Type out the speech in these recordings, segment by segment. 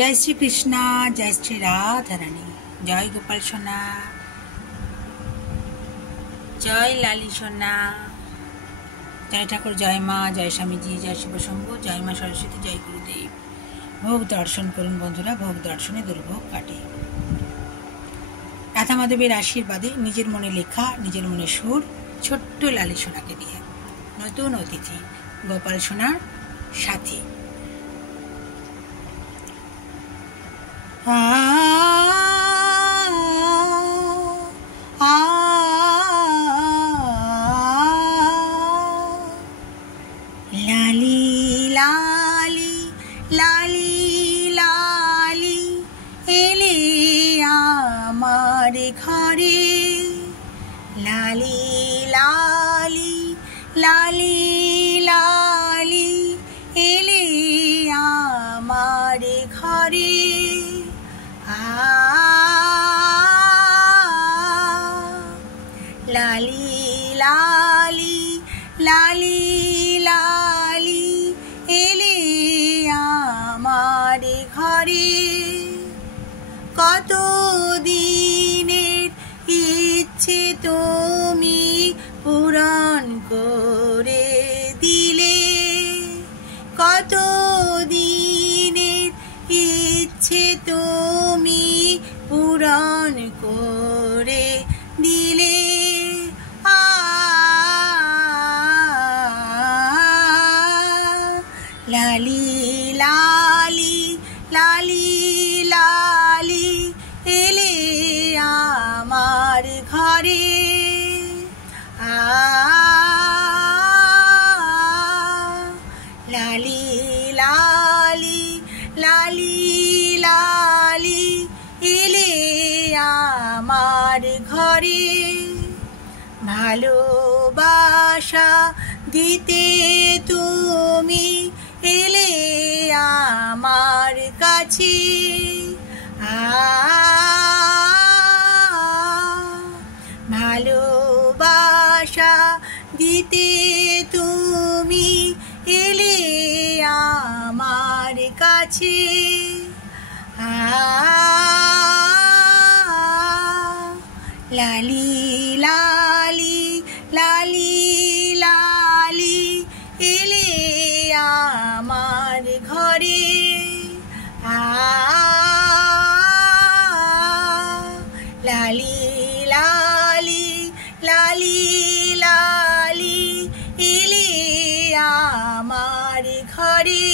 जय श्री कृष्णा, जय श्री राधा रानी, जय गोपाल सोना, जय लाली सोना, जय ठाकुर, जय माँ, जय स्वामी जी, जय शिव शंभु, जय माँ सरस्वती, जय गुरुदेव। भोग दर्शन करुन बंधुरा, भोग दर्शने दुर्भोग काटे। राधा माधवेर आशीर्वादे निजेर मने लेखा, निजेर मने सुर, छोट्ट लाली सोनाके दिए नतून अतिथि गोपाल सोनार साथी। लाली लाली लाली लाली एले आमार घरे, लाली लाली लाली लाली एले आमार घरे। लाली लाली लाली लाली एले आमार घरे, कत दिनेर इच्छे तुमी पूरण करे दिले, कत दिनेर इच्छे तुमी पूरण करे दिले। लाली लाली लाली लाली एले आमार घरे। लाली लाली लाली लाली एले आमार घरे, ভালোবাসা দিতে তুমি এলে আমার কাছে। ভালোবাসা দিতে তুমি এলে আমার কাছে। লালি লালি লালি লালি এলে আমার ঘরে। লালি লালি লালি লালি এলে আমার ঘরে।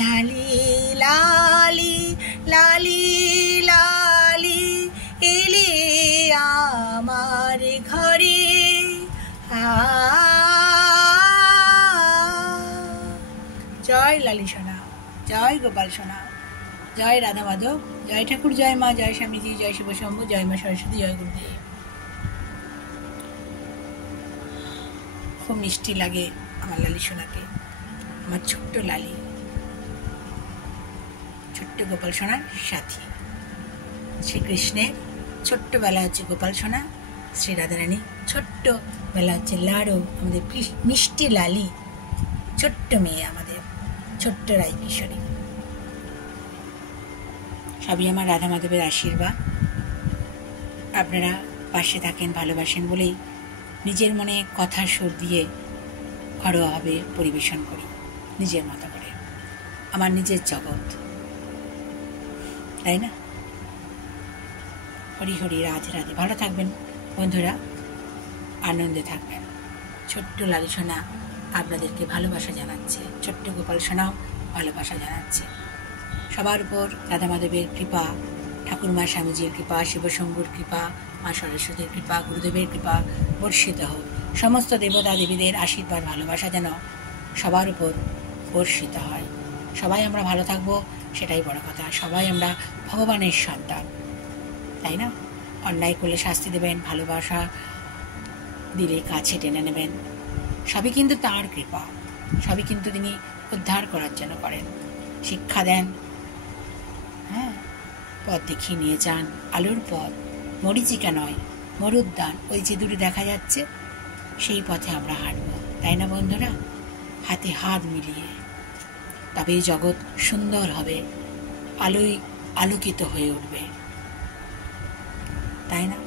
লালি লালি লালি লালি এলে আমার ঘরে। জয় লালি সোনা, জয় গোপাল সোনা, জয় রাধা মাধব, জয় ঠাকুর, জয় মা, জয় স্বামীজি, জয় শিব শম্ভু, জয় মা সরস্বতী, জয় গুরুদেব। খুব মিষ্টি লাগে আমার লালি সোনাকে, আমার ছোট্ট লালি, ছোট্ট গোপাল সোনার সাথী। শ্রীকৃষ্ণের ছোট্টবেলা হচ্ছে গোপাল সোনা, শ্রী রাধারানী ছোট্টবেলা হচ্ছে লাড়ো, আমাদের মিষ্টি লালি, ছোট্ট মেয়ে, আমাদের ছোট্ট রাই কিশোরী। সবই আমার রাধা মাধবের আশীর্বাদ। আপনারা পাশে থাকেন, ভালোবাসেন বলেই নিজের মনে কথা সুর দিয়ে ঘরোয়াভাবে পরিবেশন করি, নিজের মতো করে, আমার নিজের জগৎ, তাই না? হরি হরি, রাধে রাধে। ভালো থাকবেন বন্ধুরা, আনন্দে থাকবেন। ছোট্ট লালি সোনা আপনাদেরকে ভালোবাসা জানাচ্ছে, ছোট্ট গোপাল সোনাও ভালোবাসা জানাচ্ছে। সবার উপর রাধা মাধবের কৃপা, ঠাকুরমা স্বামীজির কৃপা, শিবশম্ভুর কৃপা, মা সরস্বতীর কৃপা, গুরুদেবের কৃপা বর্ষিত হোক। সমস্ত দেবতা দেবীদের আশীর্বাদ, ভালোবাসা যেন সবার উপর বর্ষিত হয়। সবাই আমরা ভালো থাকবো, সেটাই বড় কথা। সবাই আমরা ভগবানের সন্তান, তাই না? অন্যায় করলে শাস্তি দেবেন, ভালোবাসা দিলে কাছে টেনে নেবেন। সবই কিন্তু তাঁর কৃপা, সবই কিন্তু তিনি উদ্ধার করার জন্য করেন, শিক্ষা দেন, হ্যাঁ, পথ দেখিয়ে নিয়ে যান, আলোর পথ, মরীচিকা নয় মরুদ্যান, ওই যে দূরে দেখা যাচ্ছে সেই পথে আমরা হাঁটবো, তাই না বন্ধুরা? হাতে হাত মিলিয়ে, তবেই জগৎ সুন্দর হবে, আলোয় আলোকিত হয়ে উঠবে, তাই না?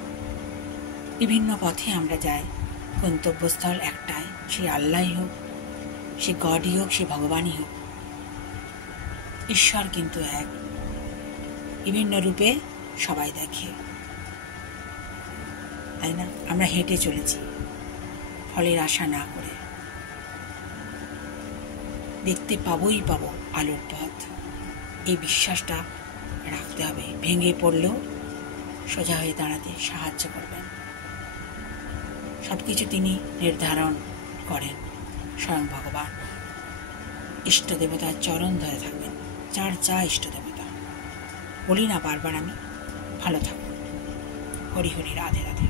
বিভিন্ন পথে আমরা যাই, গন্তব্যস্থল একটাই, সে আল্লাহই হোক, সে গডই হোক, সে ভগবানই হোক। ঈশ্বর কিন্তু এক, বিভিন্ন রূপে সবাই দেখে, তাই না? আমরা হেঁটে চলেছি ফলের আশা না করে, দেখতে পাবোই পাবো আলোর পথ, এই বিশ্বাসটা রাখতে হবে। ভেঙে পড়লেও সোজা হয়ে দাঁড়াতে সাহায্য করবেন। সবকিছু তিনি নির্ধারণ করেন, স্বয়ং ভগবান। ইষ্ট দেবতার চরণ ধরে থাকবেন, যার যা ইষ্ট দেবতা। বলি না বারবার আমি, ভালো থাকুন। হরি হরি, রাধে রাধে।